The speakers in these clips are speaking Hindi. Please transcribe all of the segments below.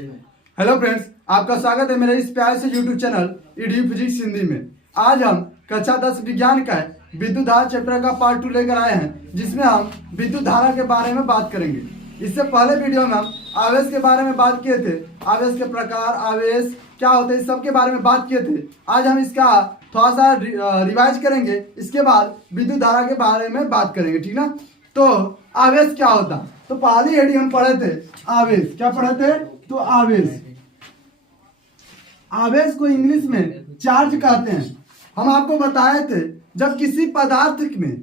हेलो फ्रेंड्स, आपका स्वागत है मेरे इस प्यारे से YouTube channel ED physics Hindi में। आज हम कक्षा 10 विज्ञान का विद्युत धारा चैप्टर का पार्ट 2 लेकर आए हैं, जिसमें हम विद्युत धारा के बारे में बात करेंगे। इससे पहले वीडियो में हम आवेश के बारे में बात किए थे, आवेश के प्रकार, आवेश क्या होते हैं, इस सब के बारे में बात किए थे। आज हम इसका थोड़ा सा रिवाइज करेंगे, इसके बाद विद्युत धारा के बारे में बात करेंगे, ठीक ना। तो आवेश क्या होता है, तो पहली हेडिंग हम पढ़े थे आवेश। क्या पढ़े थे? तो आवेश को इंग्लिश में चार्ज कहते हैं। हम आपको बताए थे जब किसी पदार्थ में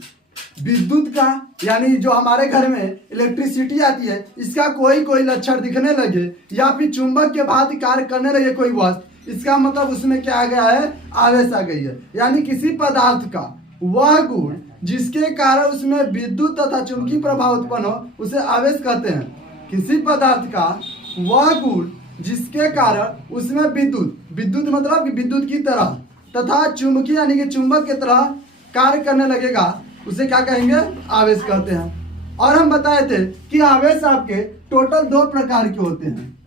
विद्युत का, यानी जो हमारे घर में इलेक्ट्रिसिटी आती है, इसका कोई लक्षण दिखने लगे या फिर चुंबक के भांति कार्य करने लगे कोई वस्तु, इसका मतलब उसमें क्या आ गया है? आवेश आ गई है। यानी किसी पदार्थ का वह गुण जिसके कारण उसमें विद्युत तथा चुंबकीय प्रभाव उत्पन्न हो, उसे आवेश कहते हैं। किसी पदार्थ का वह गुण जिसके कारण उसमें विद्युत मतलब कि विद्युत की तरह तथा चुंबकीय यानी कि चुंबक की तरह कार्य करने लगेगा, उसे क्या कहेंगे? आवेश कहते हैं। और हम बताए थे कि आवेश आपके टोटल 2 प्रकार के होते हैं।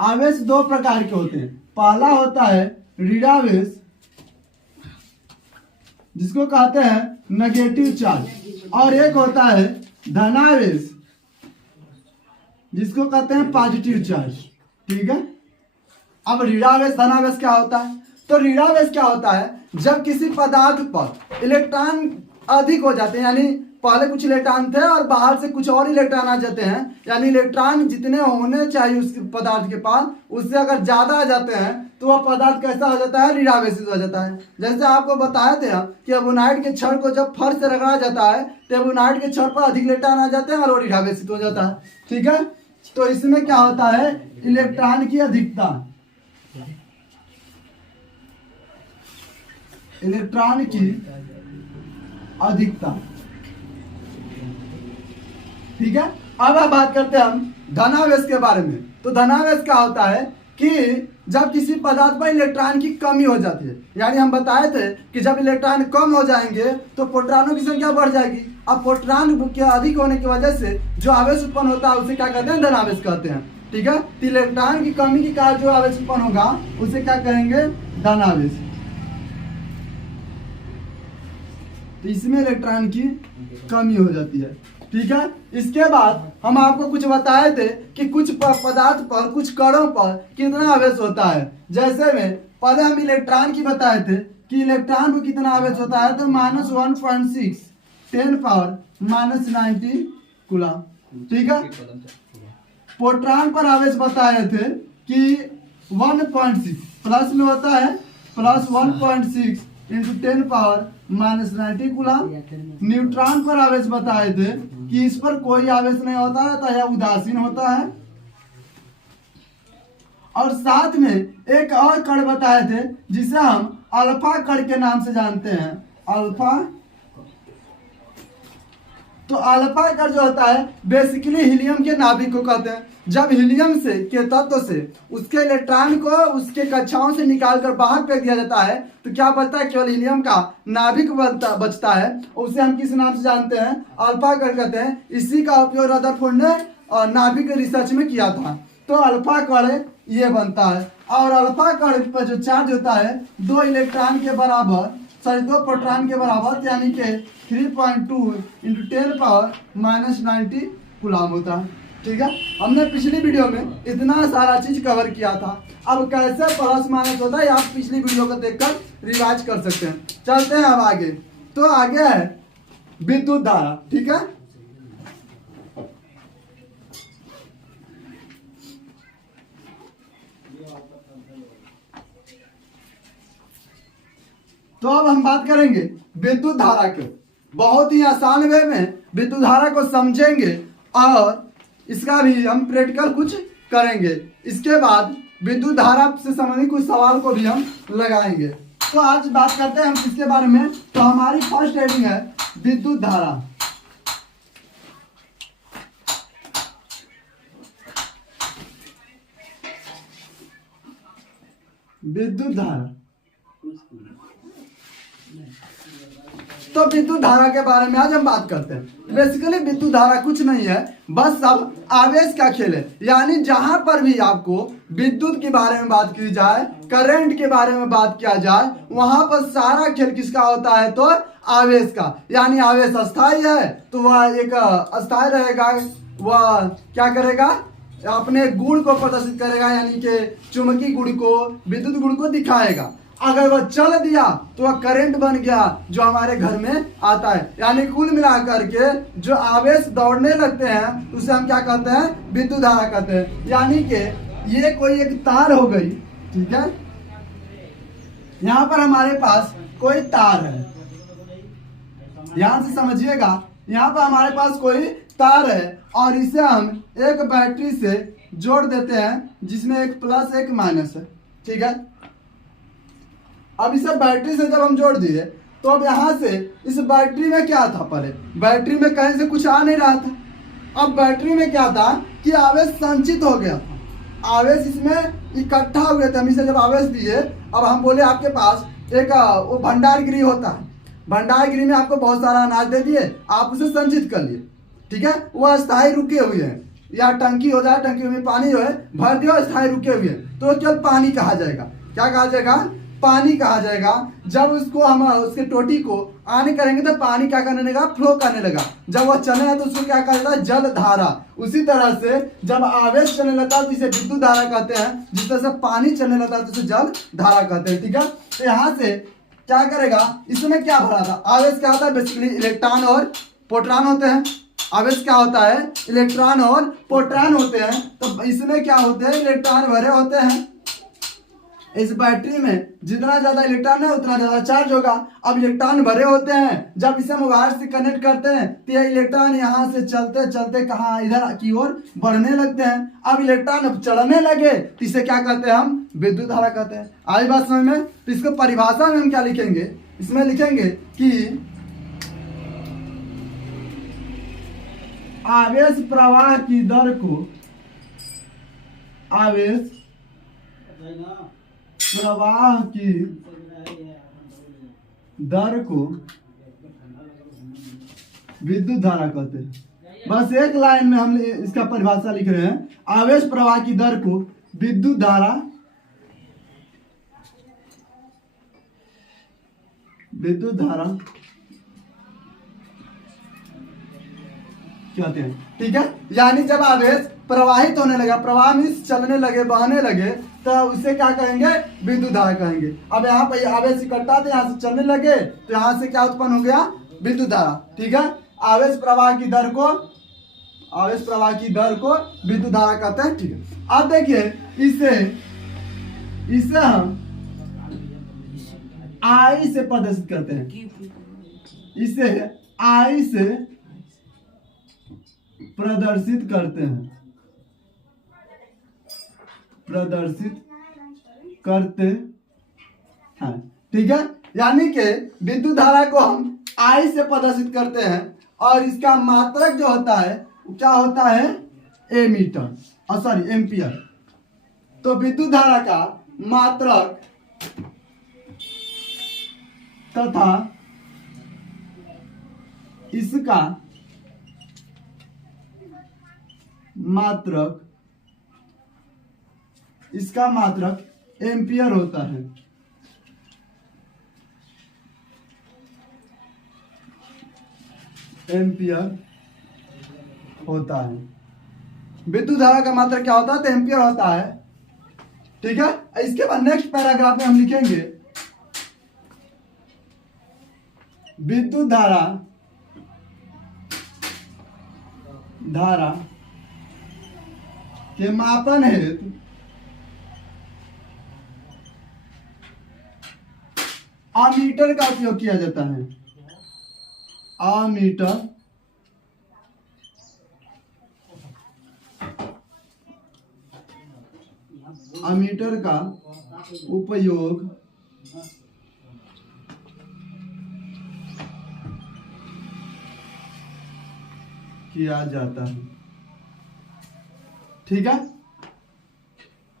आवेश 2 प्रकार के होते हैं। पहला होता है ऋणावेश, जिसको कहते हैं नेगेटिव चार्ज, और एक होता है धनावेश, जिसको कहते हैं पॉजिटिव चार्ज। ठीक है। अब ऋणावेश धनावेश क्या होता है? तो ऋणावेश क्या होता है? जब किसी पदार्थ पर इलेक्ट्रॉन अधिक हो जाते हैं, यानी पहले कुछ इलेक्ट्रॉन थे और बाहर से कुछ और इलेक्ट्रॉन आ जाते हैं, यानी इलेक्ट्रॉन जितने होने चाहिए उस पदार्थ के पास, उससे अगर ज्यादा आ जाते हैं तो वह पदार्थ कैसा हो जाता है? ऋणावेशित हो जाता है। जैसे आपको बताए थे हम कि एबोनाइट के छड़ को जब फर्श से रगड़ा जाता है तो एबोनाइट के छड़ पर अधिक इलेक्ट्रॉन आ जाते हैं और वो ऋणावेशित हो जाता है। ठीक है। तो इसमें क्या होता है? इलेक्ट्रॉन की अधिकता, इलेक्ट्रॉन की अधिकता। ठीक है। अब हम बात करते हैं हम धनावेश के बारे में। तो धनावेश क्या होता है कि जब किसी पदार्थ पर इलेक्ट्रॉन की कमी हो जाती है, यानी हम बताए थे कि जब इलेक्ट्रॉन कम हो जाएंगे तो प्रोटॉनों की संख्या बढ़ जाएगी। अब प्रोटॉन के अधिक होने की वजह से जो आवेश उत्पन्न होता है उसे क्या कहते हैं? धनावेश कहते हैं। ठीक है। तो इलेक्ट्रॉन की कमी के कारण जो आवेश उत्पन्न होगा उसे क्या कहेंगे? धनावेश। तो इसमें इलेक्ट्रॉन की कमी हो जाती है। ठीक है। इसके बाद हम आपको कुछ बताए थे कि कुछ पदार्थ पर, कुछ कणों पर कितना आवेश होता है। जैसे में पहले हम इलेक्ट्रॉन की बताए थे कि इलेक्ट्रॉन पर कितना आवेश होता है, तो -1.6 10⁻⁻90 कूलम। ठीक है। प्रोटॉन पर आवेश बताए थे कि 1.6 प्लस में होता है, +1.6 × 10⁻⁻90 कूलम। न्यूट्रॉन पर आवेश बताए थे कि इस पर कोई आवेश नहीं होता है, तो यह उदासीन होता है। और साथ में एक और कण बताए थे जिसे हम अल्फा कण के नाम से जानते हैं, अल्फा। तो अल्फा कण जो होता है बेसिकली हीलियम के नाभिक को कहते हैं। जब हीलियम से के तत्व से उसके इलेक्ट्रॉन को उसके कक्षाओं से निकालकर बाहर फेंक दिया जाता है तो क्या बचता है? केवल हीलियम का नाभिक बचता है। उसे हम किस नाम से जानते हैं? अल्फा कण कहते हैं। इसी का उपयोग रदरफोर्ड ने नाभिक रिसर्च में किया था। तो अल्फा कण ये बनता है। और अल्फा कण पर जो चार्ज होता है 2 इलेक्ट्रॉन के बराबर, 2 प्रोटॉन के बराबर, यानी कि 3.2 × 10⁻⁻90 कूलम होता है। ठीक है। हमने पिछली वीडियो में इतना सारा चीज कवर किया था। अब कैसे प्लस माइनस होता है आप पिछली वीडियो को देखकर रिवाइज कर सकते हैं। चलते हैं अब आगे। तो आगे है विद्युत धारा। ठीक है। तो अब हम बात करेंगे विद्युत धारा के। बहुत ही आसान वे में विद्युत धारा को समझेंगे और इसका भी हम प्रैक्टिकल कुछ करेंगे। इसके बाद विद्युत धारा से संबंधित कुछ सवाल को भी हम लगाएंगे। तो आज बात करते हैं हम किसके बारे में? तो हमारी फर्स्ट हेडिंग है विद्युत धारा। विद्युत धारा। तो विद्युत धारा के बारे में आज हम बात करते हैं। बेसिकली विद्युत धारा कुछ नहीं है, बस सब आवेश का खेल है। यानी जहां पर भी आपको विद्युत के बारे में बात की जाए, करंट के बारे में बात किया जाए, वहां पर सारा खेल किसका होता है? तो आवेश का। यानी आवेश अस्थायी है तो वह एक अस्थायी रहेगा, वह क्या करेगा? अपने गुण को प्रदर्शित करेगा, यानी कि चुंबकीय गुण को, विद्युत गुण को दिखाएगा। अगर वह चल दिया तो वह करंट बन गया जो हमारे घर में आता है। यानी कुल मिलाकर के जो आवेश दौड़ने लगते हैं उसे हम क्या कहते हैं? विद्युत धारा कहते हैं। यानी कि ये कोई एक तार हो गई, ठीक है, यहाँ पर हमारे पास कोई तार है, ध्यान से समझिएगा, यहाँ पर हमारे पास कोई तार है और इसे हम एक बैटरी से जोड़ देते हैं जिसमें एक प्लस एक माइनस है, ठीक है। अब इसे बैटरी से जब हम जोड़ दिए तो अब यहाँ से इस बैटरी में क्या था? पहले बैटरी में कहीं से कुछ आ नहीं रहा था। अब बैटरी में क्या था कि आवेश संचित हो गया था, आवेश इसमें इकट्ठा हो गया था। हम इसे जब आवेश दिए, अब हम बोले आपके पास एक वो भंडार गृह होता है, भंडार गृह में आपको बहुत सारा अनाज दे दिए, आप उसे संचित कर लिए, ठीक है, वह अस्थायी रुके हुए हैं। या टंकी हो जाए, टंकी में पानी जो है भर दिया, अस्थायी रुके हुए हैं, तो केवल पानी कहा जाएगा। क्या कहा जाएगा? पानी कहा जाएगा। जब उसको हम उसके टोटी को आने करेंगे तो पानी क्या करने लगा? फ्लो करने लगा। जब वह चलने लगा तो उसको क्या कहा जाता है? जल धारा। उसी तरह से जब आवेश चलने लगता है तो इसे विद्युत धारा कहते हैं। जिस तरह से पानी चलने लगता है तो इसे जल धारा कहते हैं, ठीक है। तो यहाँ से क्या करेगा? इसमें क्या भरा था? आवेश क्या होता है? बेसिकली इलेक्ट्रॉन और प्रोटॉन होते हैं। आवेश क्या होता है? इलेक्ट्रॉन और प्रोटॉन होते हैं। तो इसमें क्या होते हैं? इलेक्ट्रॉन भरे होते हैं। इस बैटरी में जितना ज्यादा इलेक्ट्रॉन है उतना ज्यादा चार्ज होगा। अब इलेक्ट्रॉन भरे होते हैं, जब इसे हम वायर से कनेक्ट करते हैं तो ये इलेक्ट्रॉन यहाँ से चलते चलते कहाँ? इधर की ओर बढ़ने लगते हैं। अब इलेक्ट्रॉन चलने लगे तो इसे क्या कहते हैं? हम विद्युत धारा कहते हैं। आई बात समझ में? तो इसको परिभाषा में हम क्या लिखेंगे? इसमें लिखेंगे कि आवेश प्रवाह की दर को, आवेश प्रवाह की दर को विद्युत धारा कहते हैं। बस एक लाइन में हम इसका परिभाषा लिख रहे हैं। आवेश प्रवाह की दर को विद्युत धारा, विद्युत धारा कहते हैं, ठीक है। यानी जब आवेश प्रवाहित होने लगा, प्रवाह मीन्स चलने लगे, बहने लगे, तो उसे क्या कहेंगे? विद्युत धारा कहेंगे। अब यहाँ पर आवेश इकट्ठा थे, यहाँ से चलने लगे तो यहाँ से क्या उत्पन्न हो गया? विद्युत धारा, ठीक है। आवेश प्रवाह की दर को, आवेश प्रवाह की दर को विद्युत धारा कहते हैं, ठीक है। अब देखिए इसे हम आई से प्रदर्शित करते हैं, इसे आई से प्रदर्शित करते हैं, प्रदर्शित करते हैं, ठीक है। यानी कि विद्युत धारा को हम आई से प्रदर्शित करते हैं और इसका मात्रक जो होता है क्या होता है? Ammeter, sorry ampere. तो विद्युत धारा का मात्रक तथा इसका मात्रक, इसका मात्रक एम्पियर होता है। एम्पियर होता है। विद्युत धारा का मात्रक क्या होता है? तो एम्पियर होता है, ठीक है। इसके बाद नेक्स्ट पैराग्राफ में हम लिखेंगे विद्युत धारा, धारा के मापन हेतु अमीटर का उपयोग किया जाता है। अमीटर, अमीटर का उपयोग किया जाता है, ठीक है।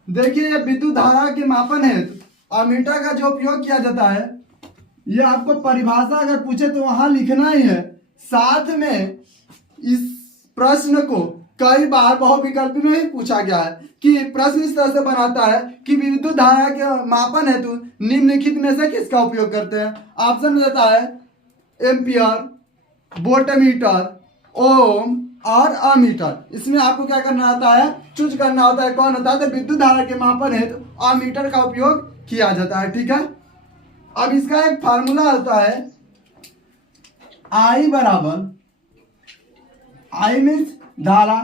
देखिए विद्युत धारा के मापन हेतु अमीटर का जो उपयोग किया जाता है, ये आपको परिभाषा अगर पूछे तो वहां लिखना ही है। साथ में इस प्रश्न को कई बार बहुविकल्प में ही पूछा गया है कि प्रश्न इस तरह से बनाता है कि विद्युत धारा के मापन हेतु निम्नलिखित में से किसका उपयोग करते हैं। ऑप्शन में देता है एम्पियर, वोल्टमीटर, ओम और अमीटर। इसमें आपको क्या करना होता है, चूज करना होता है कौन होता है। तो विद्युत धारा के मापन हेतु अमीटर का उपयोग किया जाता है। ठीक है, अब इसका एक फार्मूला होता है I बराबर, I मीन्स धारा,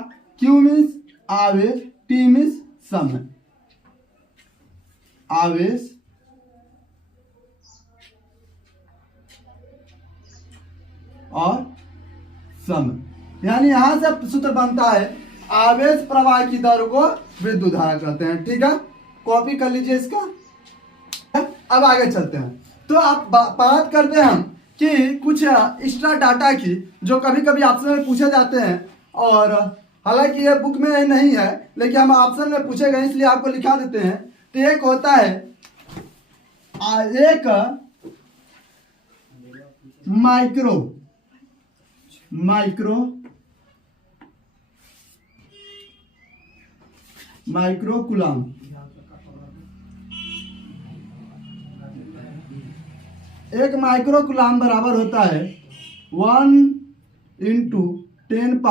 Q मीन्स आवेश, T मीन्स समय। आवेश और समय, यानी यहां से सूत्र बनता है आवेश प्रवाह की दर को विद्युत धारा कहते हैं। ठीक है, कॉपी कर लीजिए इसका। अब आगे चलते हैं। तो आप बात करते हैं हम कि कुछ एक्स्ट्रा डाटा की जो कभी कभी ऑप्शन में पूछे जाते हैं, और हालांकि ये बुक में नहीं है लेकिन हम ऑप्शन में पूछे गए इसलिए आपको लिखा देते हैं। तो एक होता है एक माइक्रो कूलम। एक माइक्रो कूलम बराबर होता है 1 × 10⁻⁻⁶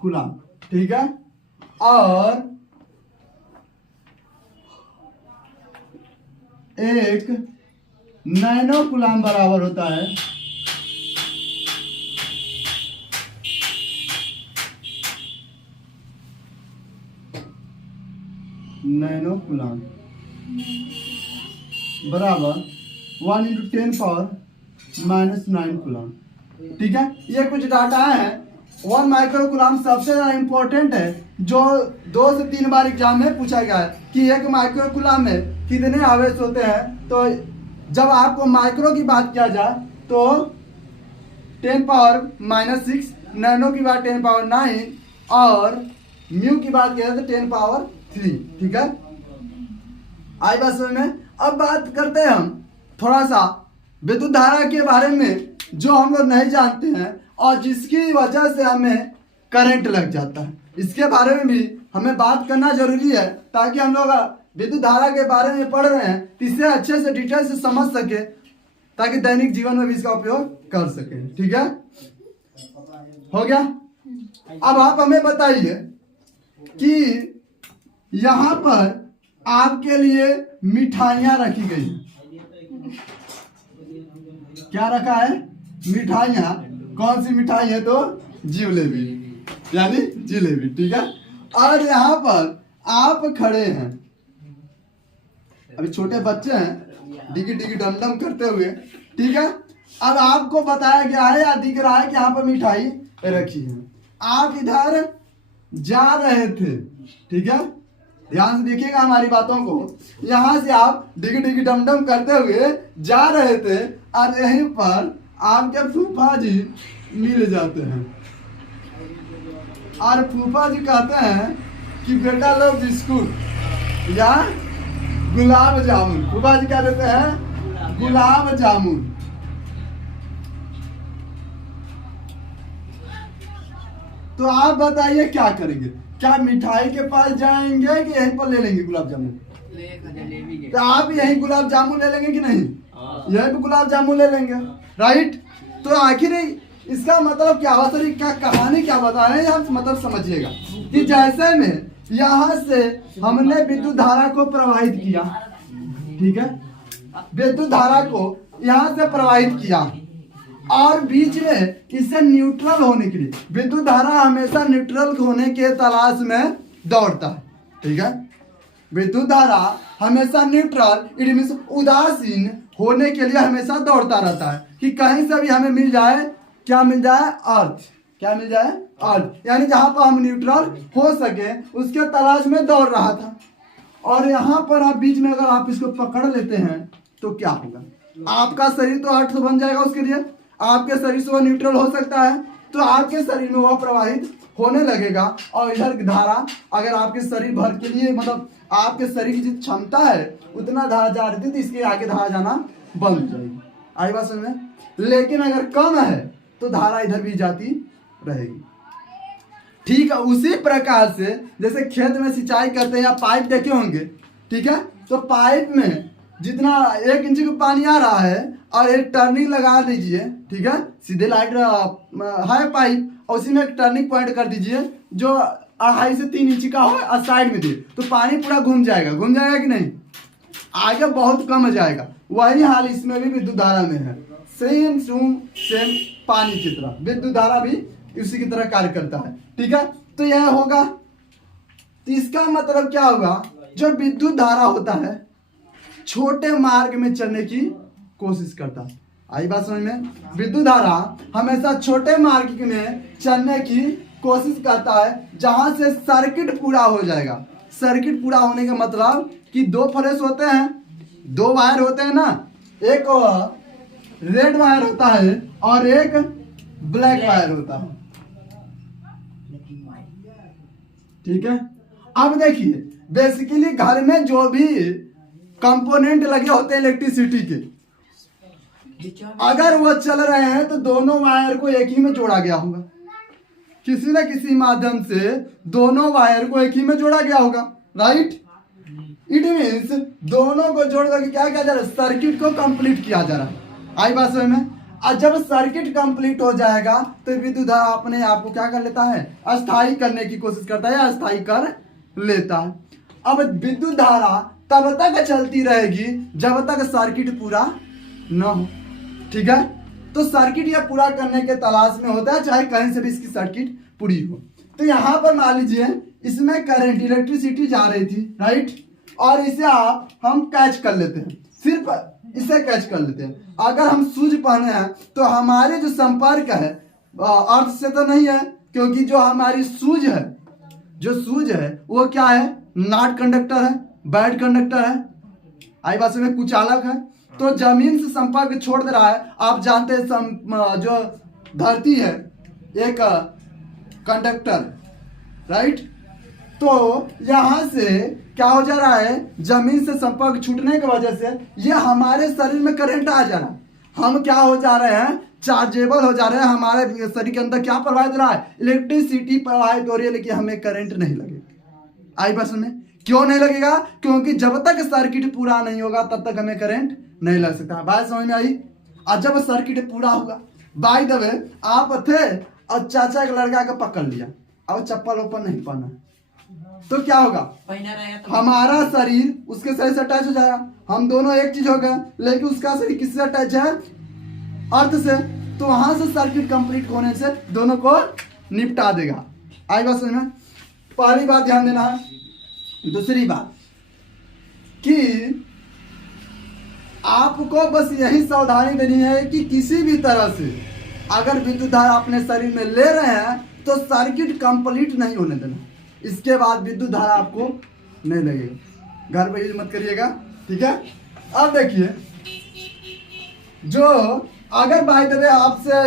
कूलम। ठीक है, और एक नैनो कूलम बराबर होता है नैनो कूलम बराबर 1 × 10⁻⁹ कूलम। ठीक है, ये कुछ डाटा है। 1 माइक्रो कूलम सबसे ज्यादा इंपॉर्टेंट है, जो 2 से 3 बार एग्जाम में पूछा गया है कि एक माइक्रो कूलम में कितने आवेश होते हैं। तो जब आपको माइक्रो की बात किया जाए तो 10⁻⁻⁶, नैनो की बात 10⁻⁹, और म्यू की बात किया जाए तो 10⁻3। ठीक है, आई बात समझ में। अब बात करते हैं हम थोड़ा सा विद्युत धारा के बारे में जो हम लोग नहीं जानते हैं और जिसकी वजह से हमें करंट लग जाता है। इसके बारे में भी हमें बात करना जरूरी है ताकि हम लोग विद्युत धारा के बारे में पढ़ रहे हैं तो इसे अच्छे से डिटेल से समझ सके, ताकि दैनिक जीवन में भी इसका उपयोग कर सके। ठीक है, हो गया। अब आप हमें बताइए कि यहाँ पर आपके लिए मिठाइयाँ रखी गई। क्या रखा है? मिठाइयाँ। कौन सी मिठाई है? तो जिलेबी, यानी जिलेबी। ठीक है, और यहाँ पर आप खड़े हैं, अभी छोटे बच्चे हैं, डिगी डिगी डम डम करते हुए। ठीक है, अब आपको बताया गया है या दिख रहा है कि यहाँ पर मिठाई रखी है। आप इधर जा रहे थे। ठीक है, ध्यान से देखिएगा हमारी बातों को। यहाँ से आप डिगी डिगी डम डम करते हुए जा रहे थे और यहीं पर आपके फूफा जी मिल जाते हैं और फूफा जी कहते हैं कि बेटा लो बिस्कुट या गुलाब जामुन। फूफा जी क्या देते हैं? गुलाब जामुन। तो आप बताइए क्या करेंगे? क्या मिठाई के पास जाएंगे कि यहीं पर ले लेंगे गुलाब जामुन? तो आप यहीं गुलाब जामुन ले लेंगे कि नहीं? यहीं पे गुलाब जामुन ले लेंगे, राइट। तो आखिर इसका मतलब क्या हुआ? सर क्या कहानी क्या बता रहे हैं आप मतलब समझिएगा कि जैसे में यहाँ से हमने विद्युत धारा को प्रवाहित किया। ठीक है, विद्युत धारा को यहाँ से प्रवाहित किया और बीच में इसे न्यूट्रल होने के लिए, विद्युत धारा हमेशा न्यूट्रल होने के तलाश में दौड़ता है। ठीक है, विद्युत धारा हमेशा न्यूट्रल, इट मींस उदासीन होने के लिए हमेशा दौड़ता रहता है कि कहीं से भी हमें मिल जाए, क्या मिल जाए? अर्थ। क्या मिल जाए? अर्थ, यानी जहां पर हम न्यूट्रल हो सके उसके तलाश में दौड़ रहा था। और यहाँ पर आप बीच में अगर आप इसको पकड़ लेते हैं तो क्या होगा? आपका शरीर तो अर्थ बन जाएगा, उसके लिए आपके शरीर से वो न्यूट्रल हो सकता है तो आपके शरीर में वह प्रवाहित होने लगेगा। और इधर धारा अगर आपके शरीर भर के लिए मतलब आपके शरीर की जितनी क्षमता है उतना धारा जा रही थी तो इसके आगे धारा जाना बंद हो जाएगी। आई बात समझ में? लेकिन अगर कम है तो धारा इधर भी जाती रहेगी। ठीक है, उसी प्रकार से जैसे खेत में सिंचाई करते हैं या पाइप देखे होंगे, ठीक है, तो पाइप में जितना 1 इंच का पानी आ रहा है और एक टर्निंग लगा दीजिए, ठीक है, सीधे लाइट है पाइप और उसी में एक टर्निंग पॉइंट कर दीजिए जो 2.5 से 3 इंच का हो और साइड में दिए, तो पानी पूरा घूम जाएगा कि नहीं, आगे बहुत कम हो जाएगा। वही हाल इसमें भी विद्युत धारा में है, सेम पानी की तरह विद्युत धारा भी उसी की तरह कार्य करता है। ठीक है, तो यह होगा, तो इसका मतलब क्या होगा, जो विद्युत धारा होता है छोटे मार्ग में चलने की कोशिश करता है। आई बात समझ में? विद्युत धारा हमेशा छोटे मार्ग में चलने की कोशिश करता है जहां से सर्किट पूरा हो जाएगा। सर्किट पूरा होने का मतलब कि 2 फ्लैश होते हैं, 2 वायर होते हैं ना, एक रेड वायर होता है और एक ब्लैक वायर होता है। ठीक है, अब देखिए बेसिकली घर में जो भी कंपोनेंट लगे होते हैं इलेक्ट्रिसिटी के, अगर वो चल रहे हैं तो दोनों वायर को एक ही में जोड़ा गया होगा, किसी न किसी माध्यम से दोनों वायर को एक ही में जोड़ा गया होगा, राइट। इट मीन्स दोनों को जोड़ करके क्या किया जा रहा है, सर्किट को कंप्लीट किया जा रहा है। आई बात समझ में? और जब सर्किट कंप्लीट हो जाएगा तो विद्युत धारा अपने आप को क्या कर लेता है, अस्थायी करने की कोशिश करता है या अस्थायी कर लेता है। अब विद्युत धारा तब तक चलती रहेगी जब तक सर्किट पूरा न हो। ठीक है, तो सर्किट यह पूरा करने के तलाश में होता है, चाहे कहीं से भी इसकी सर्किट पूरी हो। तो यहाँ पर मान लीजिए इसमें करंट इलेक्ट्रिसिटी जा रही थी, राइट, और इसे हम कैच कर लेते हैं, सिर्फ इसे कैच कर लेते हैं। अगर हम सूज पहने हैं तो हमारे जो संपर्क है अर्थ से तो नहीं है, क्योंकि जो हमारी सूज है वो क्या है, नॉट कंडक्टर है, बैड कंडक्टर है। आई बात में कुछ अलग है, तो जमीन से संपर्क छोड़ दे रहा है। आप जानते हैं जो धरती है एक कंडक्टर, राइट, तो यहां से क्या हो जा रहा है, जमीन से संपर्क छूटने की वजह से ये हमारे शरीर में करंट आ जा रहा है। हम क्या हो जा रहे हैं, चार्जेबल हो जा रहे हैं, हमारे शरीर के अंदर क्या प्रवाहित हो रहा है, इलेक्ट्रिसिटी प्रवाहित हो रही है, लेकिन हमें करंट नहीं लगेगा। आई बात में? क्यों नहीं लगेगा? क्योंकि जब तक सर्किट पूरा नहीं होगा तब तक हमें करंट नहीं लग सकता। बात समझ में आई? और जब सर्किट पूरा होगा, बाय द वे आप थे और चाचा के लड़का का पकड़ लिया और चप्पल ओपन नहीं पहना, तो क्या होगा, तो हमारा शरीर उसके शरीर से अटैच हो जाएगा, हम दोनों एक चीज हो गए, लेकिन उसका शरीर किससे अटैच है, अर्थ से, तो वहां से सर्किट कंप्लीट होने से दोनों को निपटा देगा। आई बात समझ में? पहली बात ध्यान देना है। दूसरी बात कि आपको बस यही सावधानी देनी है कि किसी भी तरह से अगर विद्युत धारा अपने शरीर में ले रहे हैं तो सर्किट कंप्लीट नहीं होने देना, इसके बाद विद्युत धारा आपको नहीं लगेगा। घर पर यूज मत करिएगा, ठीक है। अब देखिए, जो अगर बाय द वे आपसे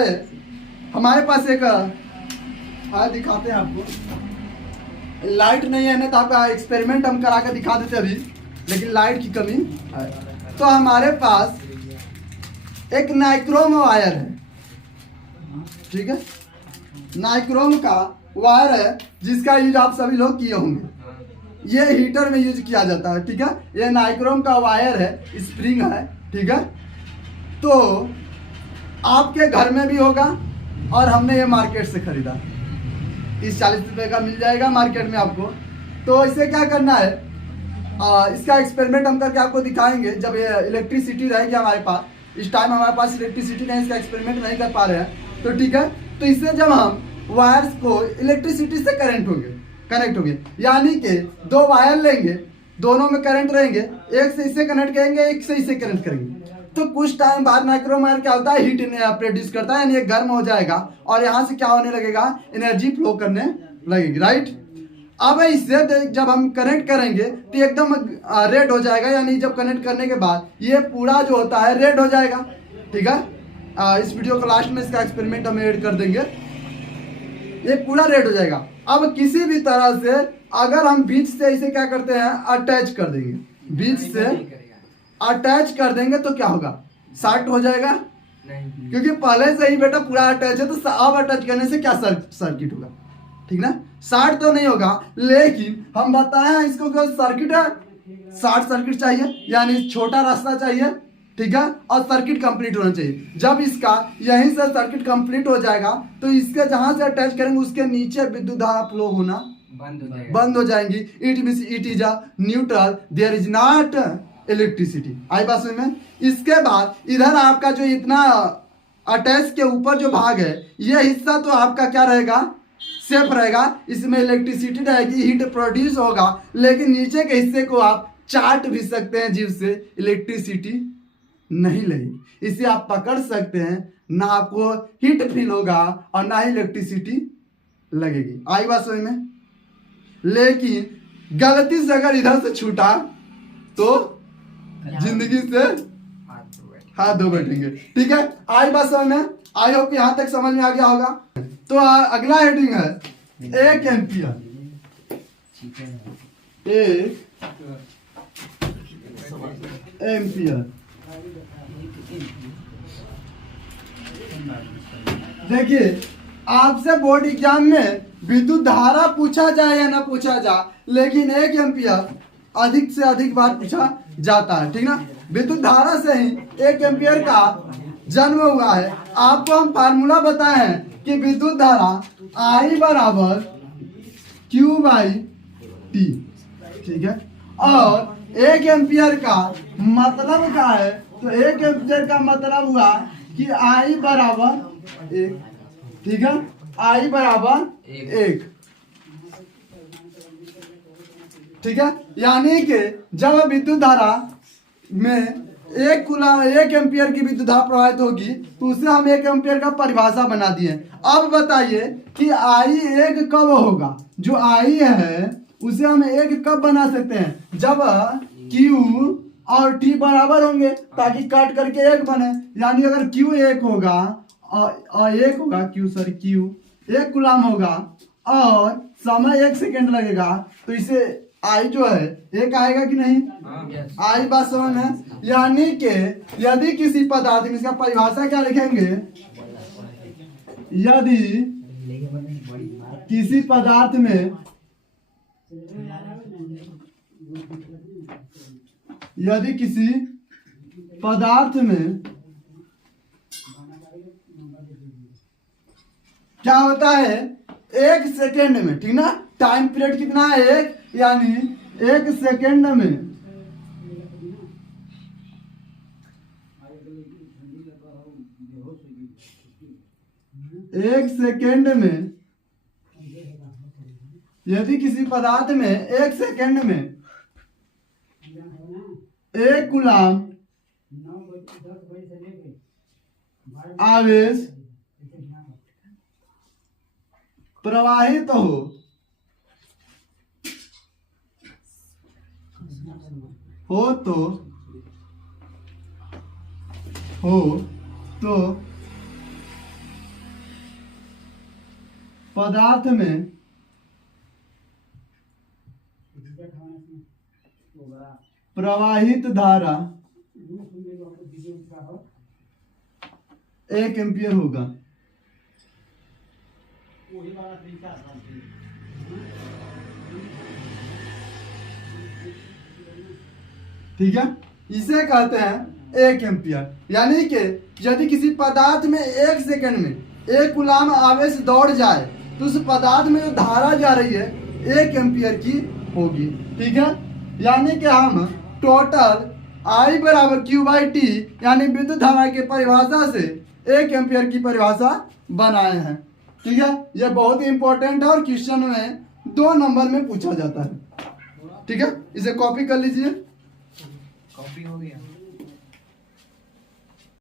हमारे पास एक दिखाते हैं आपको, लाइट नहीं है ना, तो आपका एक्सपेरिमेंट हम करा कर दिखा देते अभी, लेकिन लाइट की कमी है। तो हमारे पास एक नाइक्रोम वायर है, ठीक है, नाइक्रोम का वायर है जिसका यूज आप सभी लोग किए होंगे। ये हीटर में यूज किया जाता है, ठीक है। ये नाइक्रोम का वायर है, स्प्रिंग है, ठीक है। तो आपके घर में भी होगा और हमने ये मार्केट से खरीदा, 30-40 रुपए का मिल जाएगा मार्केट में आपको। तो इसे क्या करना है, इसका एक्सपेरिमेंट हम करके आपको दिखाएंगे जब ये इलेक्ट्रिसिटी रहेगी हमारे पास। इस टाइम हमारे पास इलेक्ट्रिसिटी नहीं, इसका एक्सपेरिमेंट नहीं कर पा रहे हैं, तो ठीक है। तो इससे जब हम वायर्स को इलेक्ट्रिसिटी से कनेक्ट होंगे, यानी कि 2 वायर लेंगे, दोनों में करंट रहेंगे, एक से इसे कनेक्ट करेंगे, एक से इसे कनेक्ट करेंगे, तो कुछ टाइम बाद माइक्रोम वायर क्या होता है, हीट प्रोड्यूस करता है, यानी ये गर्म हो जाएगा और यहाँ से क्या होने लगेगा, एनर्जी फ्लो करने लगेगी, राइट। अब इससे जब हम कनेक्ट करेंगे तो एकदम रेड हो जाएगा, यानी जब कनेक्ट करने के बाद ये पूरा जो होता है रेड हो जाएगा, ठीक है। इस वीडियो को लास्ट में इसका एक्सपेरिमेंट हम ऐड कर देंगे, ये पूरा रेड हो जाएगा। अब किसी भी तरह से अगर हम बीच से इसे क्या करते हैं, अटैच कर देंगे, बीच से अटैच कर देंगे, तो क्या होगा, शॉर्ट हो जाएगा, नहीं। क्योंकि पहले से ही बेटा पूरा अटैच है, तो अब अटैच करने से क्या सर्किट होगा, ठीक ना, शॉर्ट तो नहीं होगा। लेकिन हम बताए हैं इसको जो सर्किट है, शॉर्ट सर्किट चाहिए, यानी छोटा रास्ता चाहिए, ठीक है, और सर्किट कंप्लीट होना चाहिए। जब इसका यहीं से सर्किट कंप्लीट हो जाएगा तो इसके जहां से अटैच करेंगे उसके नीचे विद्युत धारा फ्लो होना बंद हो जाएंगी। It is a neutral, there is not electricity. आई बात समझ में। इसके बाद इधर आपका जो इतना अटैच के ऊपर जो भाग है, ये हिस्सा तो आपका क्या रहेगा, सेफ रहेगा, इसमें इलेक्ट्रिसिटी रहेगी, हीट प्रोड्यूस होगा। लेकिन नीचे के हिस्से को आप चाट भी सकते हैं, जिससे इलेक्ट्रिसिटी नहीं लगेगी। इसे आप पकड़ सकते हैं, ना आपको हीट फील होगा और ना ही इलेक्ट्रिसिटी लगेगी। आई बात समझ में। लेकिन गलती से अगर इधर से छूटा तो जिंदगी से हाथ धो बैठेंगे, ठीक है। आई बात समझ में। आई होप यहां तक समझ में आ गया होगा। तो अगला हेडिंग है 1 एम्पियर। 1 एम्पियर। देखिए, आपसे बोर्ड एग्जाम में विद्युत धारा पूछा जाए या ना पूछा जाए, लेकिन 1 एम्पियर अधिक से अधिक बार पूछा जाता है, ठीक ना। विद्युत धारा से ही 1 एम्पियर का जन्म हुआ है। आपको हम फार्मूला बताए हैं कि विद्युत धारा I बराबर Q/T, ठीक है। और 1 एम्पियर का मतलब क्या है, तो 1 एम्पियर का मतलब हुआ कि I बराबर 1, ठीक है, I बराबर 1, ठीक है। यानी कि जब विद्युत धारा में 1 एम्पियर की विद्युत धारा प्रवाहित होगी तो उसे हम 1 एम्पियर का परिभाषा बना दिए। अब बताइए कि आई 1 कब होगा। जो आई है उसे हम 1 कब बना सकते हैं, जब Q और T बराबर होंगे, ताकि काट करके 1 बने। यानी अगर Q 1 होगा और 1 होगा Q 1 कूलम होगा और समय 1 सेकेंड लगेगा, तो इसे आई जो है 1 आएगा कि नहीं। आई बात समझ में। यानी कि यदि किसी पदार्थ में, इसका परिभाषा क्या लिखेंगे, यदि किसी पदार्थ में क्या होता है 1 सेकेंड में, ठीक ना, टाइम पीरियड कितना है 1, यानी 1 सेकेंड में 1 सेकेंड में यदि किसी पदार्थ में 1 सेकेंड में 1 कूलम आवेश प्रवाहित हो तो पदार्थ में प्रवाहित धारा 1 एम्पियर होगा। ठीक है, इसे कहते हैं 1 एम्पियर। यानी कि यदि किसी पदार्थ में 1 सेकंड में 1 कूलम आवेश दौड़ जाए तो उस पदार्थ में जो धारा जा रही है 1 एम्पियर की होगी, ठीक है। यानी कि हम टोटल I बराबर Q/T यानी विद्युत धारा की परिभाषा से 1 एम्पियर की परिभाषा बनाए हैं, ठीक है। यह बहुत ही इंपॉर्टेंट है और क्वेश्चन में 2 नंबर में पूछा जाता है, ठीक है। इसे कॉपी कर लीजिए। कॉपी हो गया।